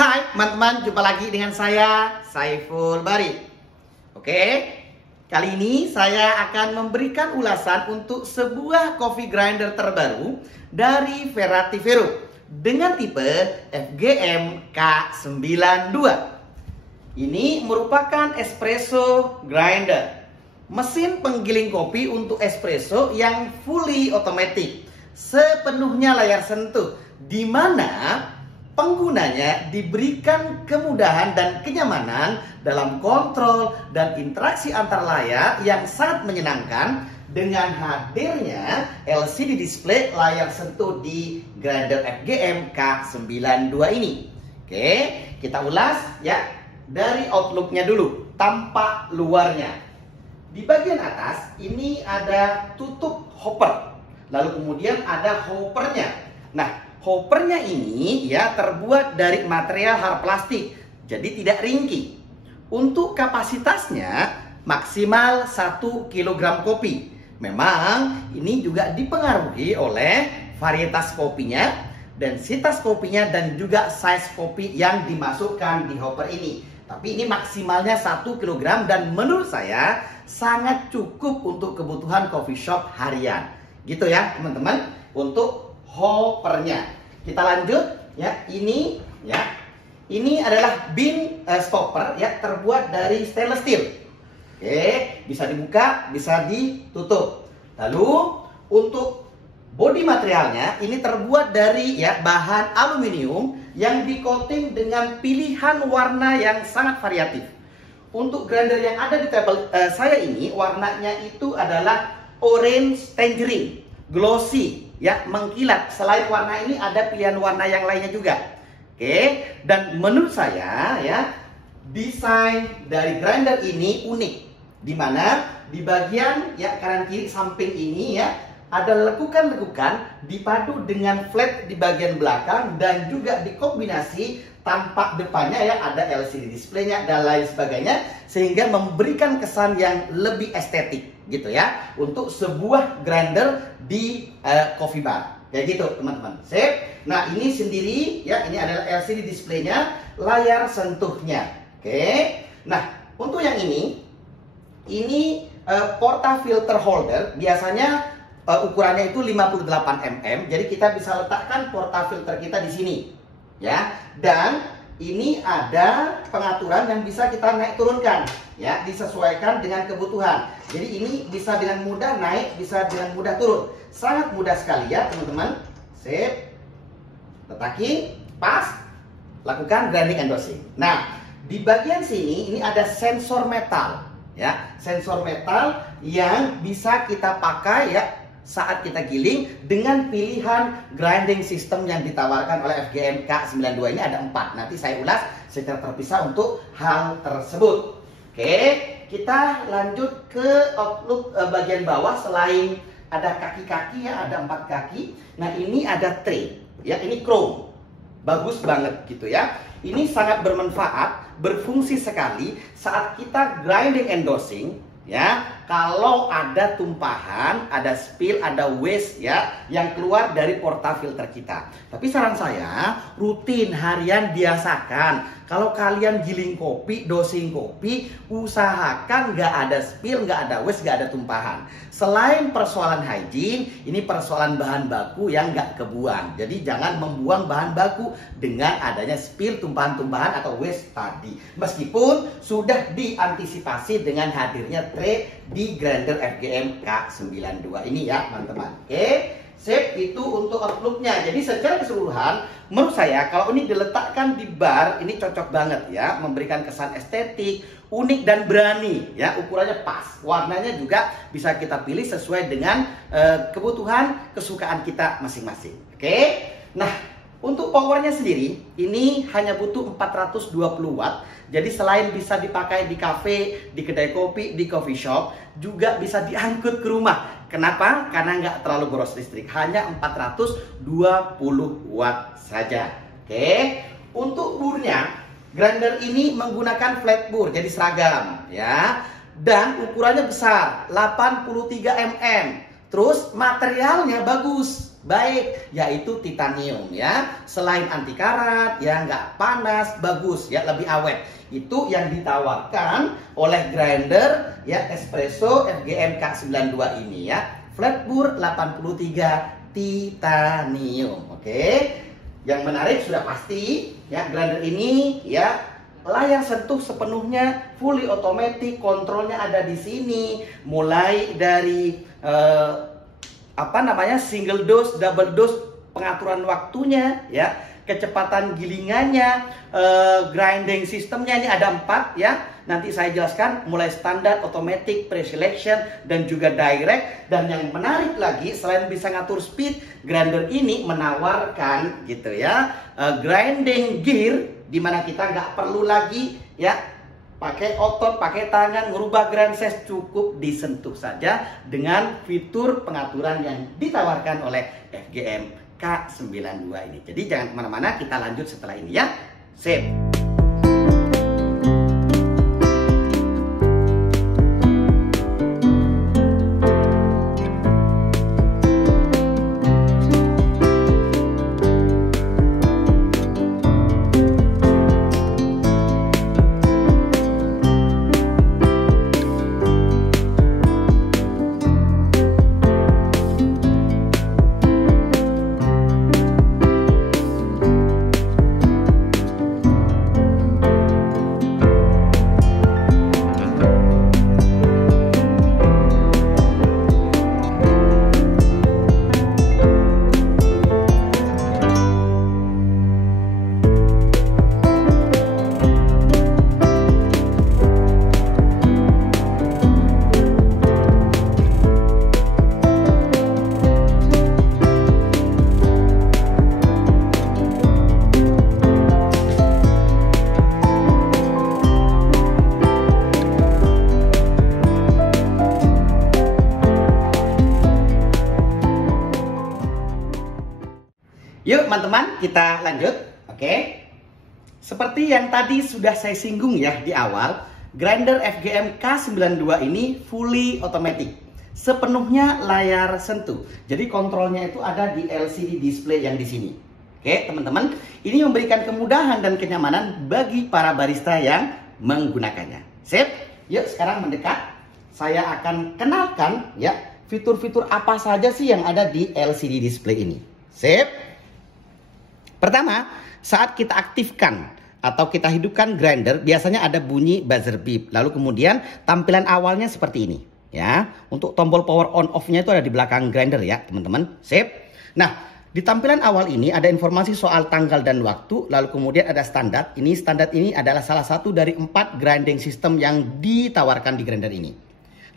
Hai teman-teman, jumpa lagi dengan saya, Saiful Bari. Oke, kali ini saya akan memberikan ulasan untuk sebuah coffee grinder terbaru dari Verrativero dengan tipe FGM K92. Ini merupakan espresso grinder, mesin penggiling kopi untuk espresso yang fully automatic, sepenuhnya layar sentuh, di mana penggunanya diberikan kemudahan dan kenyamanan dalam kontrol dan interaksi antar layar yang sangat menyenangkan dengan hadirnya LCD display layar sentuh di grinder FGM K92 ini. Oke, kita ulas ya dari outlooknya dulu, tampak luarnya. Di bagian atas ini ada tutup hopper, lalu kemudian ada hoppernya. Nah, hoppernya ini ya terbuat dari material hard plastik, jadi tidak ringkih. Untuk kapasitasnya maksimal 1 kg kopi. Memang ini juga dipengaruhi oleh varietas kopinya, densitas kopinya, dan juga size kopi yang dimasukkan di hopper ini. Tapi ini maksimalnya 1 kg dan menurut saya sangat cukup untuk kebutuhan coffee shop harian. Gitu ya teman-teman, untuk hoppernya. Kita lanjut ya, ini adalah bin stopper ya, terbuat dari stainless steel. Oke, bisa dibuka, bisa ditutup. Lalu untuk bodi materialnya ini terbuat dari ya bahan aluminium yang di-coating dengan pilihan warna yang sangat variatif. Untuk grinder yang ada di tabel saya ini warnanya itu adalah orange tangerine, glossy ya, mengkilat. Selain warna ini ada pilihan warna yang lainnya juga. Oke, dan menurut saya ya desain dari grinder ini unik, di mana di bagian ya kanan kiri samping ini ya ada lekukan-lekukan dipadu dengan flat di bagian belakang dan juga dikombinasi tampak depannya ya ada LCD displaynya dan lain sebagainya, sehingga memberikan kesan yang lebih estetik gitu ya untuk sebuah grinder di coffee bar kayak gitu teman-teman. Sip. Nah ini sendiri ya, ini adalah LCD displaynya, layar sentuhnya. Oke. Nah untuk yang ini portafilter holder, biasanya ukurannya itu 58 mm, jadi kita bisa letakkan portafilter kita di sini ya. Dan ini ada pengaturan yang bisa kita naik turunkan ya, disesuaikan dengan kebutuhan. Jadi ini bisa dengan mudah naik, bisa dengan mudah turun. Sangat mudah sekali ya teman-teman. Sip. Letakin, pas, lakukan grinding and dosing. Nah, di bagian sini ini ada sensor metal ya, sensor metal yang bisa kita pakai ya saat kita giling dengan pilihan grinding system yang ditawarkan oleh FGM K92 ini ada 4. Nanti saya ulas secara terpisah untuk hal tersebut. Oke, kita lanjut ke outlook bagian bawah. Selain ada kaki-kaki ya, ada 4 kaki. Nah ini ada tray ya, ini chrome, bagus banget gitu ya. Ini sangat bermanfaat, berfungsi sekali saat kita grinding and dosing ya. Kalau ada tumpahan, ada spill, ada waste ya yang keluar dari portafilter kita. Tapi saran saya, rutin harian biasakan. Kalau kalian giling kopi, dosing kopi, usahakan nggak ada spill, nggak ada waste, nggak ada tumpahan. Selain persoalan hygiene, ini persoalan bahan baku yang nggak kebuang. Jadi jangan membuang bahan baku dengan adanya spill, tumpahan-tumpahan atau waste tadi. Meskipun sudah diantisipasi dengan hadirnya tray di grinder FGM K92 ini ya teman-teman. Oke, sip, itu untuk outlooknya. Jadi secara keseluruhan menurut saya kalau ini diletakkan di bar ini cocok banget ya, memberikan kesan estetik, unik dan berani ya. Ukurannya pas, warnanya juga bisa kita pilih sesuai dengan kebutuhan kesukaan kita masing-masing. Oke, nah untuk powernya sendiri ini hanya butuh 420 watt. Jadi selain bisa dipakai di cafe, di kedai kopi, di coffee shop, juga bisa diangkut ke rumah. Kenapa? Karena nggak terlalu boros listrik, hanya 420 watt saja. Oke, untuk burnya, grinder ini menggunakan flat bur, jadi seragam ya. Dan ukurannya besar, 83 mm. Terus materialnya bagus. baik, yaitu titanium ya. Selain anti karat, ya nggak panas, bagus ya, lebih awet. Itu yang ditawarkan oleh grinder ya espresso FGM K92 ini ya. Flatbur 83 titanium. Oke. Yang menarik sudah pasti ya, grinder ini ya layar sentuh sepenuhnya fully automatic, kontrolnya ada di sini. Mulai dari single dose, double dose, pengaturan waktunya ya, kecepatan gilingannya, grinding sistemnya ini ada 4 ya. Nanti saya jelaskan mulai standar, automatic, pre-selection dan juga direct. Dan yang menarik lagi, selain bisa ngatur speed, grinder ini menawarkan gitu ya, grinding gear di mana kita nggak perlu lagi ya pakai otot, pakai tangan, merubah grind size, cukup disentuh saja dengan fitur pengaturan yang ditawarkan oleh FGM K92 ini. Jadi jangan kemana-mana, kita lanjut setelah ini ya. Sip. Yuk teman-teman, kita lanjut. Oke. Seperti yang tadi sudah saya singgung ya di awal, grinder FGM K92 ini fully automatic. Sepenuhnya layar sentuh. Jadi kontrolnya itu ada di LCD display yang di sini. Oke, teman-teman, ini memberikan kemudahan dan kenyamanan bagi para barista yang menggunakannya. Sip. Yuk sekarang mendekat. Saya akan kenalkan ya fitur-fitur apa saja sih yang ada di LCD display ini. Sip. Pertama, saat kita aktifkan atau kita hidupkan grinder, biasanya ada bunyi buzzer beep. Lalu kemudian tampilan awalnya seperti ini. Ya, untuk tombol power on off-nya itu ada di belakang grinder ya, teman-teman. Sip. Nah, di tampilan awal ini ada informasi soal tanggal dan waktu. Lalu kemudian ada standar. Standar ini adalah salah satu dari 4 grinding system yang ditawarkan di grinder ini.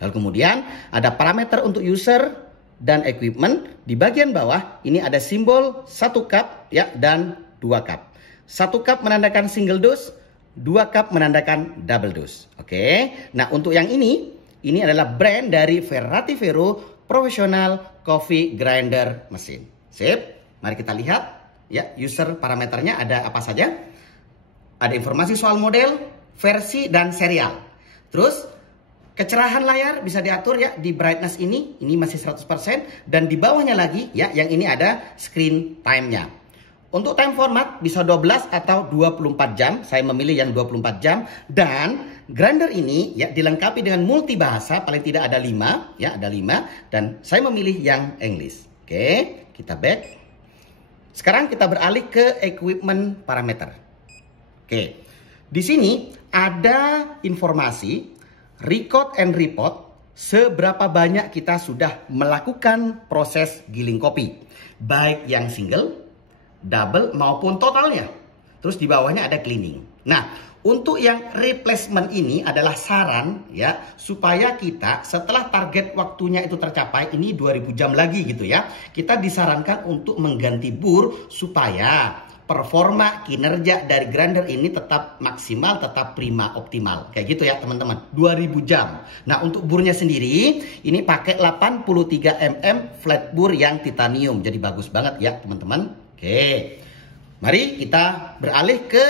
Lalu kemudian ada parameter untuk user dan equipment. Di bagian bawah ini ada simbol 1 cup ya dan 2 cup. 1 cup menandakan single dose, 2 cup menandakan double dose. Oke. Nah, untuk yang ini adalah brand dari Verratti Vero Professional Coffee Grinder Machine. Sip. Mari kita lihat ya, user parameternya ada apa saja. Ada informasi soal model, versi dan serial. Terus kecerahan layar bisa diatur ya di brightness ini masih 100% dan di bawahnya lagi ya yang ini ada screen time-nya. Untuk time format bisa 12 atau 24 jam. Saya memilih yang 24 jam dan grinder ini ya dilengkapi dengan multi bahasa, paling tidak ada 5 ya, ada 5 dan saya memilih yang English. Oke, kita back. Sekarang kita beralih ke equipment parameter. Oke. Di sini ada informasi record and report seberapa banyak kita sudah melakukan proses giling kopi. Baik yang single, double maupun totalnya. Terus di bawahnya ada cleaning. Nah, untuk yang replacement ini adalah saran ya, supaya kita setelah target waktunya itu tercapai, ini 2000 jam lagi gitu ya. Kita disarankan untuk mengganti bur supaya performa kinerja dari grinder ini tetap maksimal, tetap prima, optimal. Kayak gitu ya teman-teman. 2000 jam. Nah, untuk burnya sendiri ini pakai 83 mm flat bur yang titanium. Jadi bagus banget ya teman-teman. Oke. Mari kita beralih ke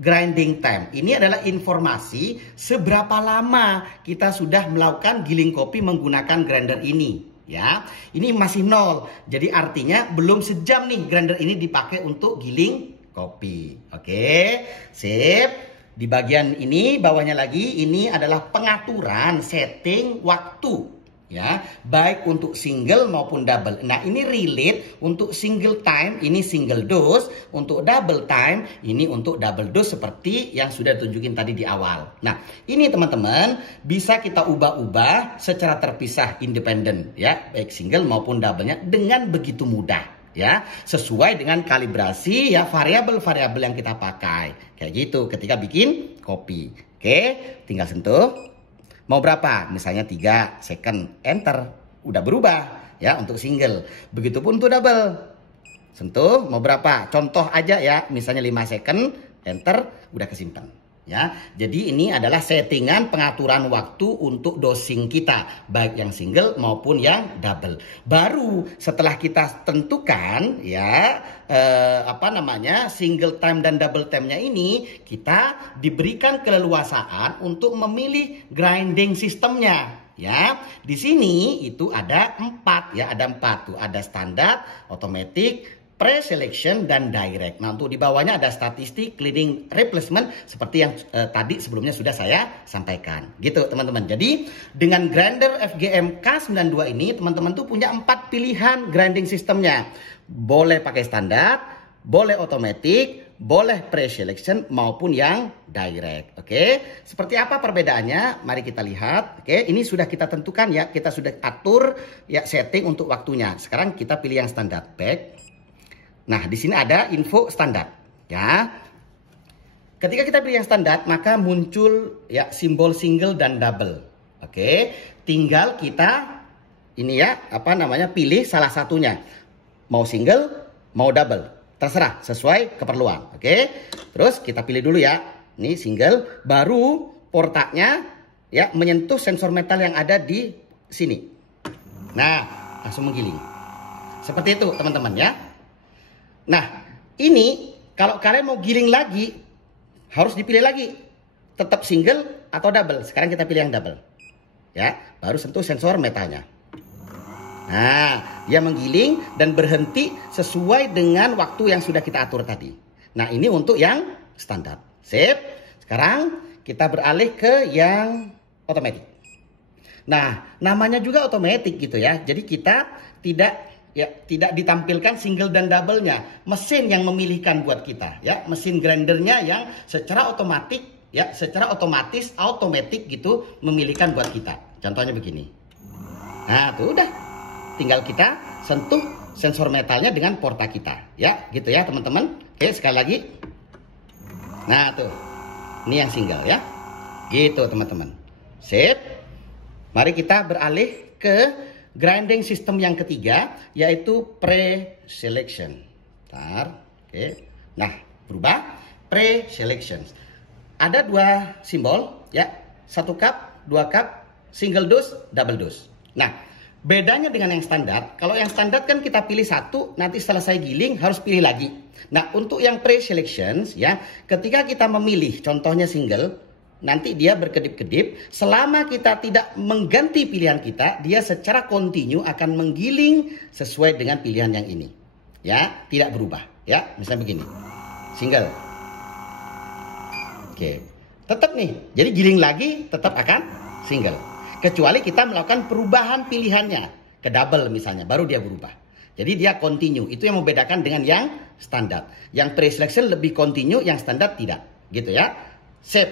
grinding time. Ini adalah informasi seberapa lama kita sudah melakukan giling kopi menggunakan grinder ini. ya. Ini masih 0. Jadi artinya belum sejam nih grinder ini dipakai untuk giling kopi. Oke, sip. Di bagian ini bawahnya lagi ini adalah pengaturan setting waktu, ya, baik untuk single maupun double. Nah, ini relate untuk single time ini single dose, untuk double time ini untuk double dose seperti yang sudah tunjukin tadi di awal. Nah, ini teman-teman bisa kita ubah-ubah secara terpisah independen, ya, baik single maupun double-nya dengan begitu mudah. Ya, sesuai dengan kalibrasi ya variabel-variabel yang kita pakai. Kayak gitu ketika bikin kopi. Oke, tinggal sentuh. Mau berapa? Misalnya 3 second, enter. Udah berubah ya untuk single. Begitupun untuk double. Sentuh, mau berapa? Contoh aja ya, misalnya 5 second, enter, udah kesimpan. Ya, jadi ini adalah settingan pengaturan waktu untuk dosing kita, baik yang single maupun yang double. Baru setelah kita tentukan ya single time dan double time-nya ini, kita diberikan keleluasaan untuk memilih grinding sistemnya. Ya, di sini itu ada 4 ya, ada 4 tuh, ada standar, automatic, pre-selection dan direct. Nah, untuk di bawahnya ada statistik, cleaning, replacement seperti yang tadi sebelumnya sudah saya sampaikan. Gitu, teman-teman. Jadi, dengan grinder FGM K92 ini, teman-teman tuh punya 4 pilihan grinding sistemnya. Boleh pakai standar, boleh automatic, boleh pre-selection maupun yang direct. Oke, seperti apa perbedaannya? Mari kita lihat. Oke, ini sudah kita tentukan ya, kita sudah atur ya setting untuk waktunya. Sekarang kita pilih yang standar, back. Nah, di sini ada info standar, ya. Ketika kita pilih yang standar, maka muncul ya simbol single dan double. Oke, tinggal kita ini ya, pilih salah satunya. Mau single, mau double, terserah sesuai keperluan. Oke. Terus kita pilih dulu ya. Ini single, baru portanya ya menyentuh sensor metal yang ada di sini. Nah, langsung menggiling. Seperti itu, teman-teman ya. Nah, ini kalau kalian mau giling lagi, harus dipilih lagi. Tetap single atau double. Sekarang kita pilih yang double. Ya, baru sentuh sensor metalnya. Nah, dia menggiling dan berhenti sesuai dengan waktu yang sudah kita atur tadi. Nah, ini untuk yang standar. Sip. Sekarang kita beralih ke yang otomatis. Nah, namanya juga otomatis gitu ya. Jadi kita tidak ditampilkan single dan double-nya. Mesin yang memilihkan buat kita ya, mesin grindernya yang secara otomatis automatic gitu memilihkan buat kita. Contohnya begini. Nah, tuh udah tinggal kita sentuh sensor metalnya dengan porta kita ya, gitu ya, teman-teman. Oke, sekali lagi. Nah, tuh. Ini yang single ya. Gitu, teman-teman. Sip. Mari kita beralih ke grinding system yang ketiga, yaitu pre-selection. Oke. Nah, berubah. Pre-selection. Ada 2 simbol, ya. 1 cup, 2 cup, single dose, double dose. Nah, bedanya dengan yang standar, kalau yang standar kan kita pilih 1, nanti selesai giling harus pilih lagi. Nah, untuk yang pre-selection, ya, ketika kita memilih, contohnya single, nanti dia berkedip-kedip, selama kita tidak mengganti pilihan kita, dia secara kontinu akan menggiling sesuai dengan pilihan yang ini. Ya, tidak berubah. Ya, misalnya begini. Single. Oke. Tetap nih. Jadi giling lagi tetap akan single. Kecuali kita melakukan perubahan pilihannya ke double misalnya, baru dia berubah. Jadi dia kontinu. Itu yang membedakan dengan yang standar. Yang pre-selection lebih kontinu, yang standar tidak. Gitu ya. Sip.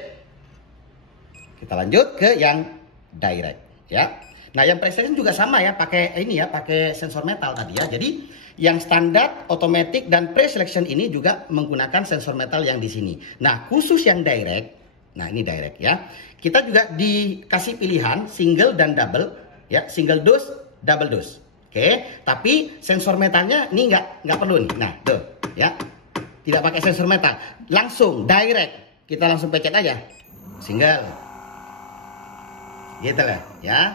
Kita lanjut ke yang direct ya. Nah, yang pre-selection juga sama ya, pakai ini ya, pakai sensor metal tadi ya. Jadi yang standar, otomatis dan pre-selection ini juga menggunakan sensor metal yang di sini. Nah, khusus yang direct, nah ini direct ya. Kita juga dikasih pilihan single dan double ya, single dose, double dose. Oke, tapi sensor metalnya ini nggak perlu nih. Nah, tuh ya. Tidak pakai sensor metal, langsung direct. Kita langsung pencet aja. Single. Gitu lah ya.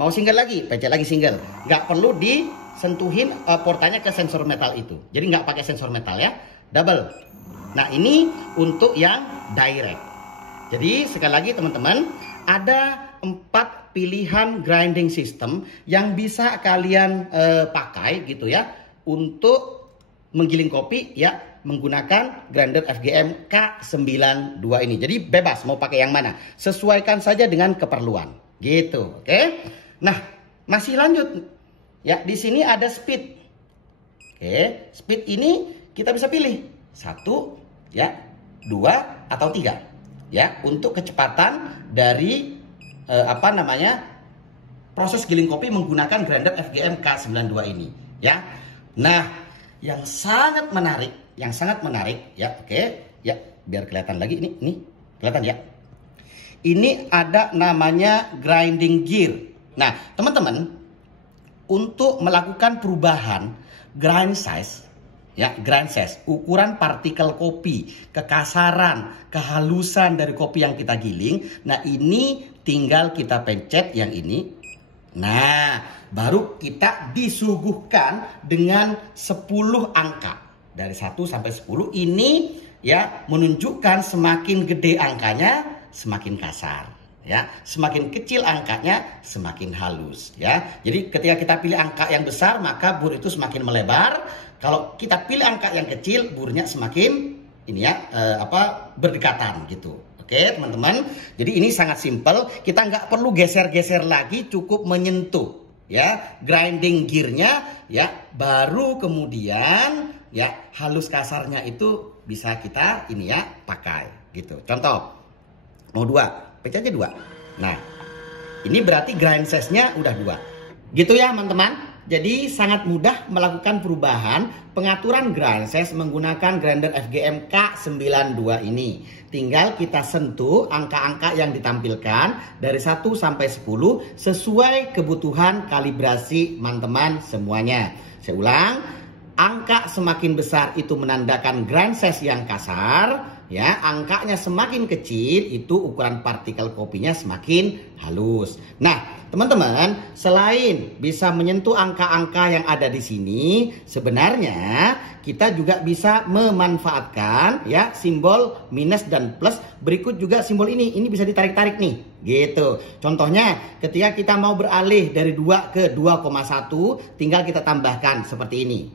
Mau single lagi, pencet lagi single. Nggak perlu disentuhin portanya ke sensor metal itu. Jadi nggak pakai sensor metal ya. Double. Nah, ini untuk yang direct. Jadi sekali lagi teman-teman, ada 4 pilihan grinding system yang bisa kalian pakai gitu ya untuk menggiling kopi ya menggunakan grinder FGM K92 ini. Jadi bebas mau pakai yang mana, sesuaikan saja dengan keperluan gitu. Oke. Nah, masih lanjut ya, di sini ada speed. Oke, speed ini kita bisa pilih 1 ya, 2 atau 3 ya untuk kecepatan dari proses giling kopi menggunakan grinder FGM K92 ini ya. Nah, yang sangat menarik ya, oke ya, biar kelihatan lagi ini kelihatan ya. Ini ada namanya grinding gear. Nah, teman-teman, untuk melakukan perubahan grind size ya, grind size, ukuran partikel kopi, kekasaran, kehalusan dari kopi yang kita giling. Nah, ini tinggal kita pencet yang ini. Nah, baru kita disuguhkan dengan 10 angka. Dari 1 sampai 10 ini ya menunjukkan semakin gede angkanya semakin kasar ya, semakin kecil angkanya semakin halus ya. Jadi ketika kita pilih angka yang besar maka bur itu semakin melebar. Kalau kita pilih angka yang kecil burnya semakin berdekatan gitu. Oke teman-teman, jadi ini sangat simpel, kita nggak perlu geser-geser lagi, cukup menyentuh ya grinding gearnya ya, baru kemudian ya halus kasarnya itu bisa kita ini ya pakai gitu. Contoh mau 2, pecah aja 2. Nah ini berarti grind size-nya udah 2 gitu ya teman-teman. Jadi sangat mudah melakukan perubahan pengaturan grind size menggunakan grinder FGM K92 ini. Tinggal kita sentuh angka-angka yang ditampilkan dari 1 sampai 10 sesuai kebutuhan kalibrasi teman-teman semuanya. Saya ulang, angka semakin besar itu menandakan grind size yang kasar. Ya, angkanya semakin kecil itu ukuran partikel kopinya semakin halus. Nah, teman-teman, selain bisa menyentuh angka-angka yang ada di sini, sebenarnya kita juga bisa memanfaatkan ya simbol minus dan plus. Berikut juga simbol ini bisa ditarik-tarik nih, gitu. Contohnya, ketika kita mau beralih dari 2 ke 2,1, tinggal kita tambahkan seperti ini.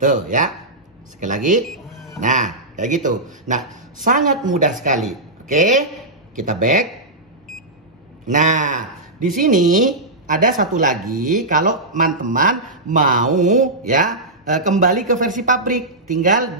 Tuh ya. Sekali lagi. Nah, kayak gitu. Nah, sangat mudah sekali. Oke, kita back. Nah, di sini ada satu lagi, kalau teman-teman mau ya kembali ke versi pabrik, tinggal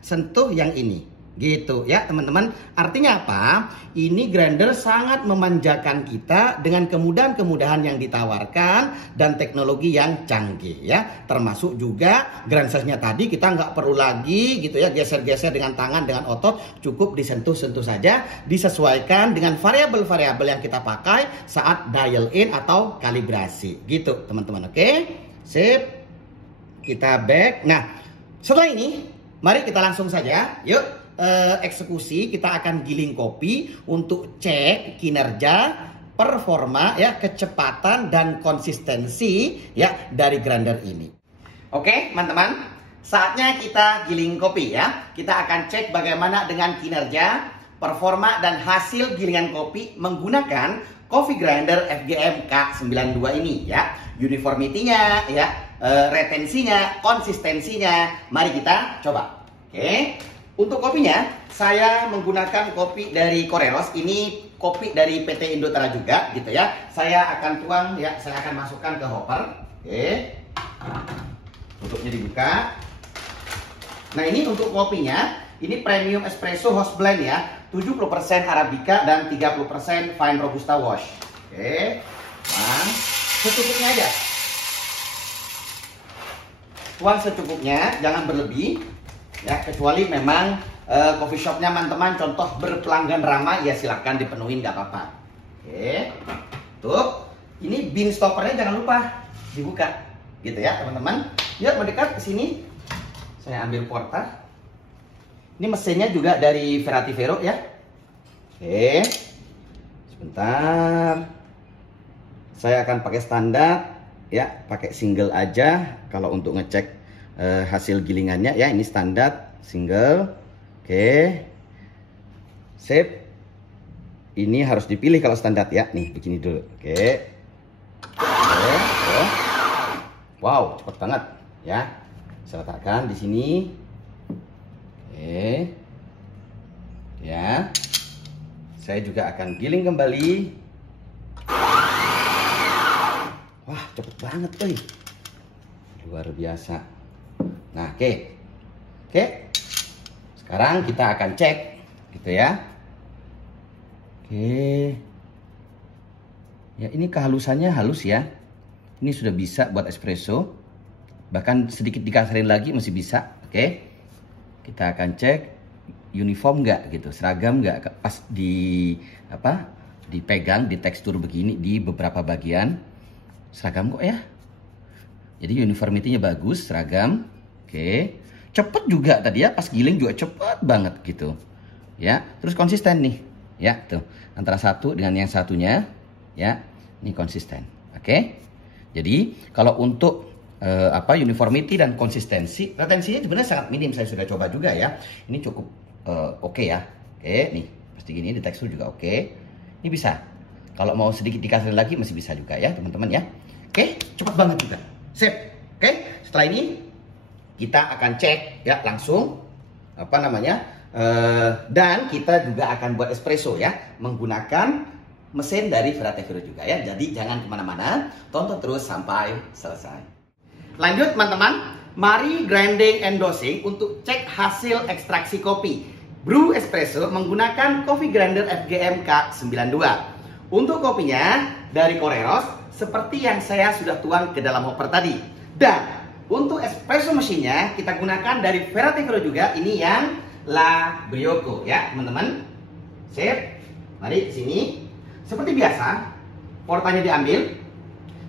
sentuh yang ini. Gitu ya teman-teman. Artinya apa? Ini grinder sangat memanjakan kita dengan kemudahan-kemudahan yang ditawarkan dan teknologi yang canggih ya. Termasuk juga grind size-nya tadi kita nggak perlu lagi gitu ya geser-geser dengan tangan, dengan otot, cukup disentuh-sentuh saja, disesuaikan dengan variabel-variabel yang kita pakai saat dial in atau kalibrasi gitu teman-teman. Oke, sip, kita back. Nah, setelah ini mari kita langsung saja yuk eksekusi. Kita akan giling kopi untuk cek kinerja, performa ya, kecepatan dan konsistensi ya dari grinder ini. Oke teman-teman, saatnya kita giling kopi ya. Kita akan cek bagaimana dengan kinerja, performa dan hasil gilingan kopi menggunakan coffee grinder FGM K92 ini ya. Uniformity-nya ya, retensinya, konsistensinya. Mari kita coba. Oke. Untuk kopinya, saya menggunakan kopi dari Koreros. Ini kopi dari PT Indoterra juga, gitu ya. Saya akan tuang, ya, saya akan masukkan ke hopper. Oke, tutupnya dibuka. Nah, ini untuk kopinya, ini premium espresso house blend ya. 70% Arabica dan 30% fine robusta wash. Oke, tuang secukupnya aja. Tuang secukupnya, jangan berlebih. Ya, kecuali memang coffee shopnya teman-teman contoh berpelanggan ramai, ya silahkan dipenuhin, nggak apa-apa. Oke, tuh ini bean stoppernya jangan lupa dibuka, gitu ya teman-teman. Yuk mendekat ke sini, saya ambil porta. Ini mesinnya juga dari Verrativero ya. Oke, sebentar. Saya akan pakai standar ya, pakai single aja kalau untuk ngecek hasil gilingannya ya. Ini standar single. Oke, sip. ini harus dipilih kalau standar ya. Nih, begini dulu. Oke. Oke. Oke. Wow, cepet banget ya. Saya letakkan di sini. Oke. Ya. Saya juga akan giling kembali. Wah, cepet banget tuh. Luar biasa. Nah, oke. Oke. Sekarang kita akan cek gitu ya. Oke. Ya, ini kehalusannya halus ya. Ini sudah bisa buat espresso. Bahkan sedikit dikasarin lagi masih bisa. Oke. Kita akan cek uniform nggak gitu, seragam nggak pas dipegang di tekstur begini di beberapa bagian. Seragam kok ya. Jadi uniformity-nya bagus, seragam. Oke. Cepet juga tadi ya, pas giling juga cepet banget gitu. Ya, terus konsisten nih. Ya, tuh. Antara satu dengan yang satunya, ya. Ini konsisten. Oke. Jadi, kalau untuk uniformity dan konsistensi, retensinya sebenarnya sangat minim. Saya sudah coba juga ya. Ini cukup oke ya. Oke, nih. Pasti gini di tekstur juga oke. Ini bisa. Kalau mau sedikit dikasih lagi masih bisa juga ya, teman-teman ya. Oke, cepat banget juga. Sip. Oke, setelah ini kita akan cek ya langsung dan kita juga akan buat espresso ya menggunakan mesin dari Veratevero juga ya. Jadi jangan kemana-mana, tonton terus sampai selesai. Lanjut teman-teman, mari grinding and dosing untuk cek hasil ekstraksi kopi brew espresso menggunakan coffee grinder FGM K92. Untuk kopinya dari Koreros seperti yang saya sudah tuang ke dalam hopper tadi. Dan untuk espresso mesinnya kita gunakan dari Veratevero juga, ini yang La Brioco ya teman-teman. Sip. Mari ke sini. Seperti biasa, portanya diambil,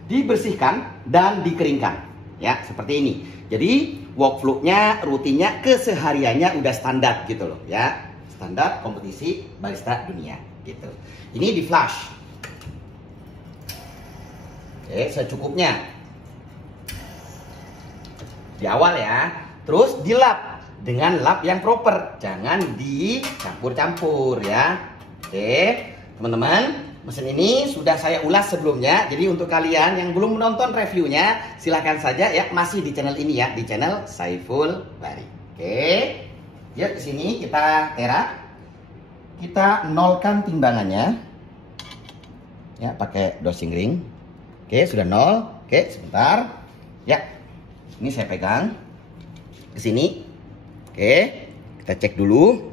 dibersihkan dan dikeringkan. Ya, seperti ini. Jadi workflow-nya, rutinnya, kesehariannya udah standar gitu loh ya. Standar kompetisi barista dunia gitu. Ini di flash. Oke, secukupnya. Di awal ya. Terus dilap dengan lap yang proper. Jangan dicampur-campur ya. Oke, teman-teman. Mesin ini sudah saya ulas sebelumnya. Jadi untuk kalian yang belum menonton reviewnya, silahkan saja ya, masih di channel ini ya, di channel Saiful Bari. Oke. Yuk, di sini kita terak. Kita nolkan timbangannya. Ya, pakai dosing ring. Oke, sudah nol. Oke, sebentar. Ya. Ini saya pegang ke sini. Oke, kita cek dulu.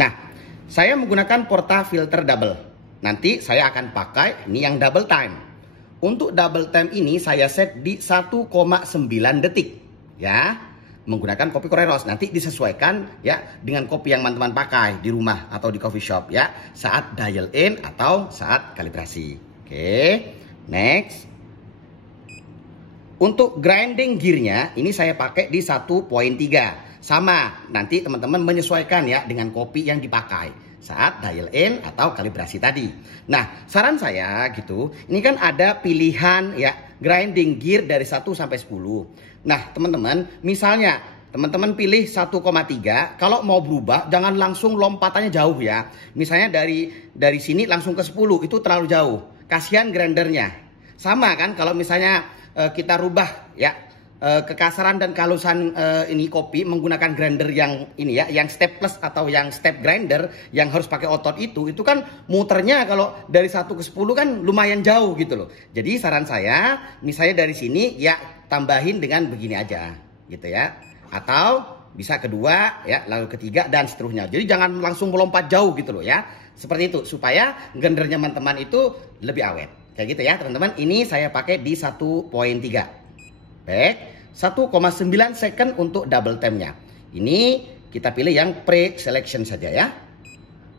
Nah, saya menggunakan portafilter double. Nanti saya akan pakai ini yang double time. Untuk double time ini saya set di 1,9 detik ya. Menggunakan kopi Koreros. Nanti disesuaikan ya dengan kopi yang teman-teman pakai di rumah atau di coffee shop ya, saat dial in atau saat kalibrasi. Oke. Next. Untuk grinding gearnya ini saya pakai di 1.3. Sama, nanti teman-teman menyesuaikan ya dengan kopi yang dipakai saat dial in atau kalibrasi tadi. Nah, saran saya gitu, ini kan ada pilihan ya grinding gear dari 1 sampai 10. Nah, teman-teman, misalnya teman-teman pilih 1,3, kalau mau berubah jangan langsung lompatannya jauh ya. Misalnya dari sini langsung ke 10, itu terlalu jauh. Kasihan grindernya. Sama kan kalau misalnya kita rubah ya kekasaran dan kehalusan ini kopi menggunakan grinder yang ini ya, yang stepless atau yang step grinder yang harus pakai otot itu kan muternya kalau dari 1 ke 10 kan lumayan jauh gitu loh. Jadi saran saya misalnya dari sini ya tambahin dengan begini aja gitu ya. Atau bisa kedua ya, lalu ketiga dan seterusnya. Jadi jangan langsung melompat jauh gitu loh ya. Seperti itu supaya grindernya teman-teman itu lebih awet. Kayak gitu ya teman-teman. Ini saya pakai di 1.3. Baik, 1,9 second untuk double time-nya. Ini kita pilih yang pre-selection saja ya.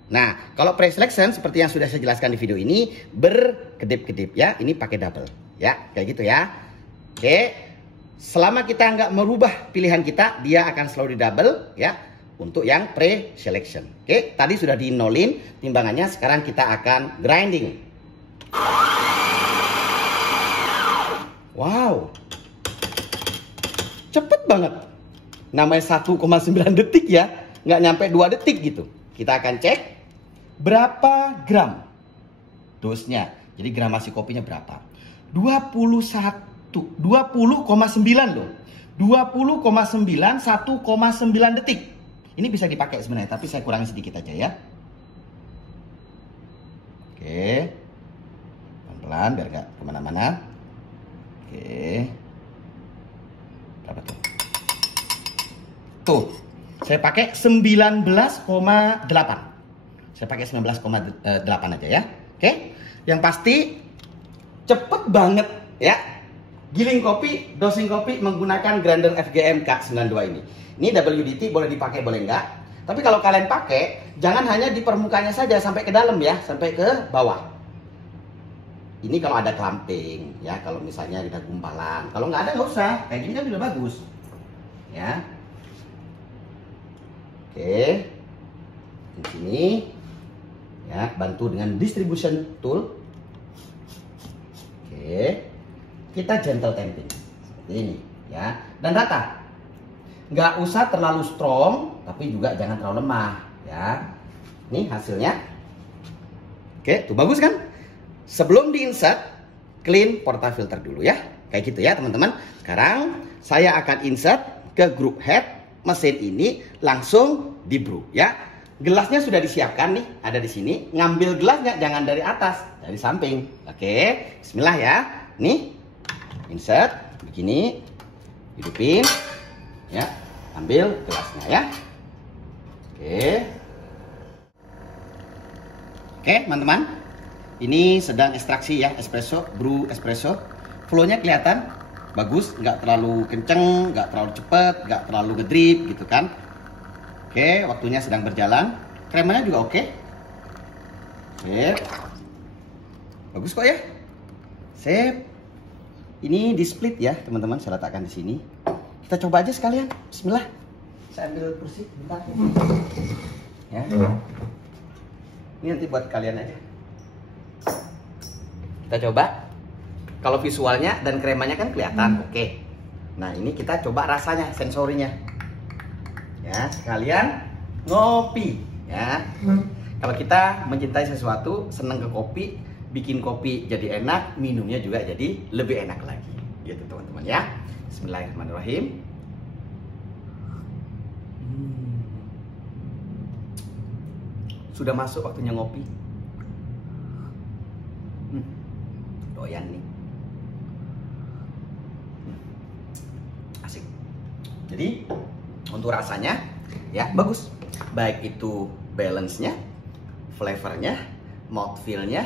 Nah, kalau pre-selection seperti yang sudah saya jelaskan di video ini berkedip-kedip ya. Ini pakai double ya, kayak gitu ya. Oke, selama kita nggak merubah pilihan kita, dia akan selalu di double ya. Untuk yang pre-selection. Oke, tadi sudah di nolin timbangannya. Sekarang kita akan grinding. Wow, cepet banget. Namanya 1,9 detik ya. Nggak nyampe 2 detik gitu. Kita akan cek. berapa gram dosnya. Jadi gramasi kopinya berapa? 20,9 loh. 20,9, 1,9 detik. Ini bisa dipakai sebenarnya, tapi saya kurangi sedikit aja ya. Oke. Pelan-pelan biar nggak kemana-mana. Oke. Berapa tuh? Tuh. Saya pakai 19,8. Saya pakai 19,8 aja ya. Oke. Yang pasti cepet banget ya. Giling kopi, dosing kopi menggunakan grinder FGM K92 ini. Ini WDT boleh dipakai boleh enggak. Tapi kalau kalian pakai, jangan hanya di permukaannya saja sampai ke dalam ya, sampai ke bawah. Ini kalau ada clamping ya, kalau misalnya ada gumpalan. Kalau nggak ada nggak usah, kayak gini kan sudah bagus. Ya. Oke. Di sini ya, bantu dengan distribution tool. Oke. Kita gentle tamping seperti ini ya, dan rata. Nggak usah terlalu strong, tapi juga jangan terlalu lemah ya. Ini hasilnya. Oke, tuh bagus kan? Sebelum diinsert, clean portafilter dulu ya. Kayak gitu ya teman-teman. Sekarang saya akan insert ke group head mesin ini, langsung di brew ya. Gelasnya sudah disiapkan nih, ada di sini. Ngambil gelasnya jangan dari atas, dari samping. Oke, bismillah ya. Nih, insert begini, hidupin ya, ambil gelasnya ya. Oke teman-teman, ini sedang ekstraksi ya, espresso, brew espresso. Flow-nya kelihatan bagus, nggak terlalu kenceng, nggak terlalu cepet, nggak terlalu ngedrip gitu kan. Oke, waktunya sedang berjalan. Kremanya juga oke. Bagus kok ya. Sip. Ini di split ya teman-teman, saya letakkan di sini. Kita coba aja sekalian. Bismillah. Saya ambil kursi bentar. Ya. Ini nanti buat kalian aja. Kita coba. Kalau visualnya dan kremanya kan kelihatan, oke. Nah ini kita coba rasanya, sensorinya. Ya, sekalian ngopi. Ya. Kalau kita mencintai sesuatu, senang ke kopi, bikin kopi jadi enak, minumnya juga jadi lebih enak lagi. Gitu teman-teman ya. Bismillahirrahmanirrahim. Sudah masuk waktunya ngopi. Doyan nih. Asik. Jadi untuk rasanya ya bagus. Baik itu balance-nya, flavor-nya, mouthfeel-nya,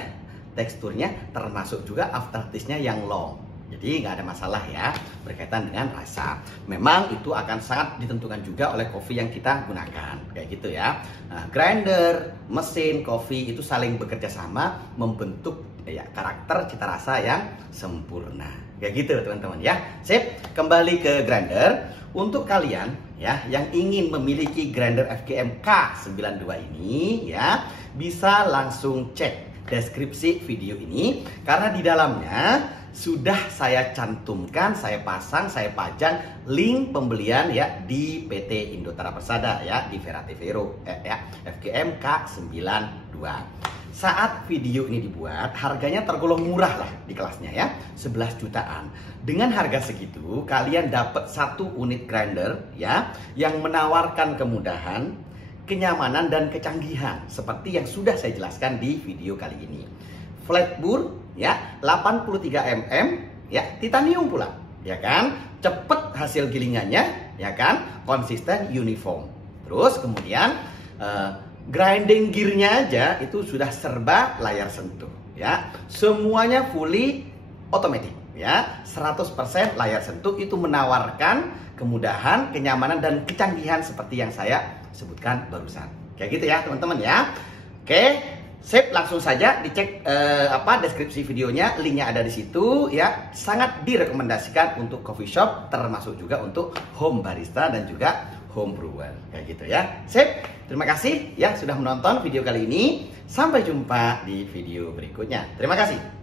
teksturnya, termasuk juga aftertaste-nya yang long. Jadi nggak ada masalah ya berkaitan dengan rasa. Memang itu akan sangat ditentukan juga oleh kopi yang kita gunakan, kayak gitu ya. Nah, grinder, mesin kopi itu saling bekerja sama membentuk ya karakter cita rasa yang sempurna. Kayak gitu teman-teman ya. Sip, kembali ke grinder. Untuk kalian ya yang ingin memiliki grinder FGM K92 ini ya, bisa langsung cek deskripsi video ini karena di dalamnya sudah saya cantumkan, saya pasang, saya pajang link pembelian ya di PT Indotara Persada ya, di Verativero ya, FGM K92. Saat video ini dibuat, harganya tergolong murah lah di kelasnya ya, 11 jutaan. Dengan harga segitu, kalian dapat satu unit grinder ya, yang menawarkan kemudahan, kenyamanan dan kecanggihan seperti yang sudah saya jelaskan di video kali ini. Flat bore ya, 83 mm ya, titanium pula ya kan, cepet hasil gilingannya ya kan, konsisten uniform. Terus kemudian grinding gearnya aja itu sudah serba layar sentuh ya, semuanya fully otomatis ya, 100% layar sentuh. Itu menawarkan kemudahan, kenyamanan dan kecanggihan seperti yang saya sebutkan barusan. Kayak gitu ya teman-teman ya. Oke, sip, langsung saja dicek deskripsi videonya, linknya ada di situ ya. Sangat direkomendasikan untuk coffee shop, termasuk juga untuk home barista dan juga home brewer. Kayak gitu ya. Sip, terima kasih yang sudah menonton video kali ini. Sampai jumpa di video berikutnya. Terima kasih.